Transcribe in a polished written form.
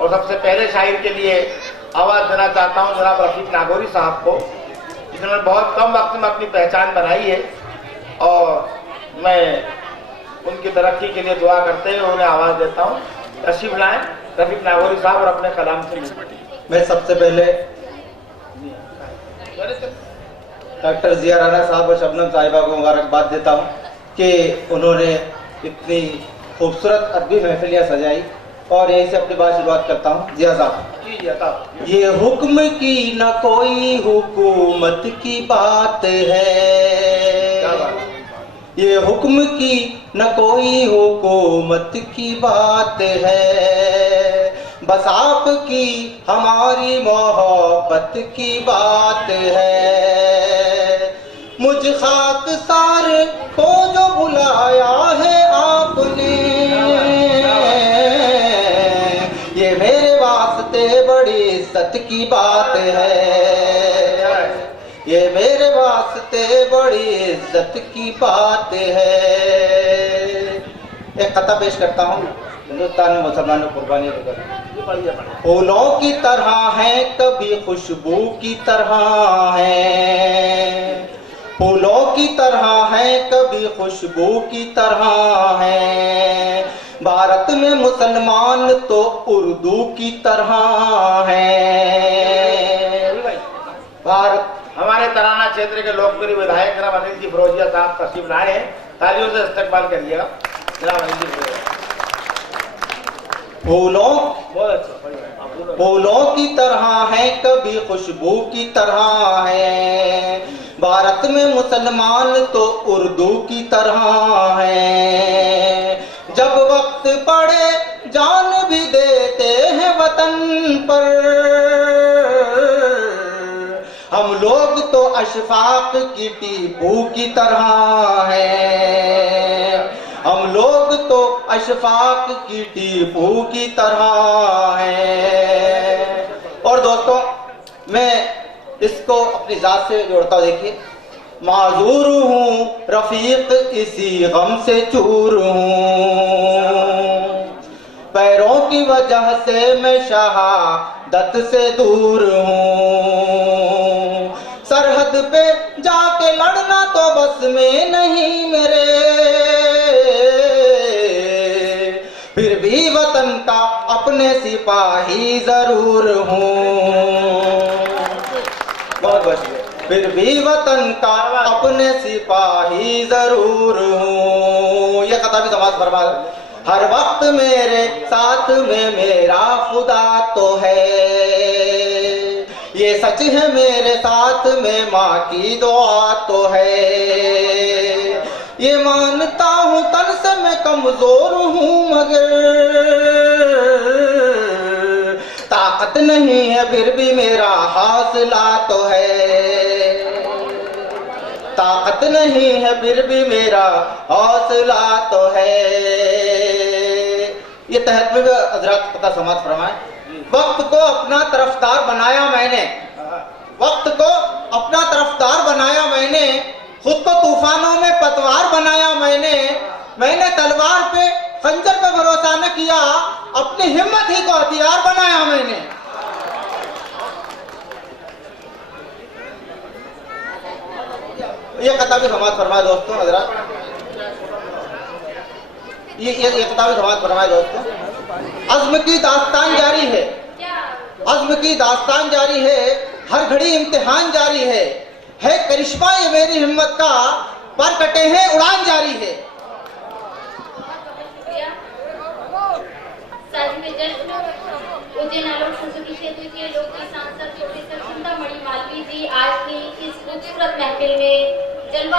और सबसे पहले शायर के लिए आवाज़ देना चाहता हूँ जनाब रफीक नागौरी साहब को, जिन्होंने बहुत कम वक्त में अपनी पहचान बनाई है और मैं उनकी तरक्की के लिए दुआ करते हुए उन्हें आवाज़ देता हूँ। तशरीफ लाएं रफीक नागौरी साहब और अपने कलाम से। मैं सबसे पहले डॉक्टर जिया राणा साहब और शबनम साहिबा को मुबारकबाद देता हूँ कि उन्होंने इतनी खूबसूरत अदबी महफिलियाँ सजाई और यहीं से अपनी बात शुरुआत करता हूँ। जिया साहब, ये हुक्म की न कोई हुकूमत की बात है, ये हुक्म की न कोई हुकूमत की बात है, बस आपकी हमारी मोहब्बत की बात है। मुझ खाकसार को जो बुलाया है आपने, ये मेरे वास्ते बड़ी इज्जत की बात है, ये मेरे वास्ते बड़ी इज्जत की बात है। एक कथा पेश करता हूँ। हिंदुस्तान में मुसलमानों कुर्बानी वगैरह फूलों की तरह हैं, कभी खुशबू की तरह हैं, फूलों की तरह हैं, कभी खुशबू की तरह हैं। भारत में मुसलमान तो उर्दू की तरह हैं। भारत हमारे तराना क्षेत्र के लोकप्रिय विधायक जनाब अनिल जी फिरोजिया साहब तशरीफ लाए हैं, तालियों से इस्तकबाल करिएगा जनाब अनिल जी फिरोजिया। फूलों की तरह है, कभी खुशबू की तरह है। भारत में मुसलमान तो उर्दू की तरह है। जब वक्त पड़े जान भी देते हैं वतन पर, हम लोग तो अशफाक की टीपू की तरह हैं, हम लोग तो अशफाक की टीपू की तरह हैं। और दोस्तों मैं इसको अपनी जात से जोड़ता हूँ। देखिए, माजूर हूँ रफीक इसी गम से चूर हूँ, पैरों की वजह से मैं शहादत से दूर हूँ। सरहद पे जाके लड़ना तो बस में नहीं मेरे, फिर भी वतन का अपने सिपाही जरूर हूँ। बहुत बहुत फिर भी वतन का अपने सिपाही जरूर हूँ। ये कथा भी समाज बर्बाद। हर वक्त मेरे साथ में मेरा खुदा तो है, ये सच है मेरे साथ में माँ की दुआ तो है। ये मानता हूँ तन से मैं कमजोर हूँ, मगर ताकत नहीं है फिर भी मेरा हौसला तो है, ताकत नहीं है फिर भी मेरा हौसला तो है। ये तहत में हजरत पता समाज फरमाए। वक्त को अपना तरफदार बनाया मैंने, वक्त को अपना तरफदार बनाया मैंने, खुद को तूफानों में पतवार बनाया मैंने तलवार पे खंजर पे भरोसा न किया, अपनी हिम्मत ही को हथियार बनाया मैंने। ये कथा भी समाज फरमाए दोस्तों हजरत, ये कथा भी समाज फरमाए दोस्तों। अज़्म की दास्तान जारी है, अज़्म की दास्तान जारी है, हर घड़ी इम्तिहान जारी है करिश्मा ये मेरी हिम्मत का, पर कटे हैं उड़ान जारी है। सांसद प्रोफेसर चिंतामणि मालवीय जी आज की इस खूबसूरत महफिल में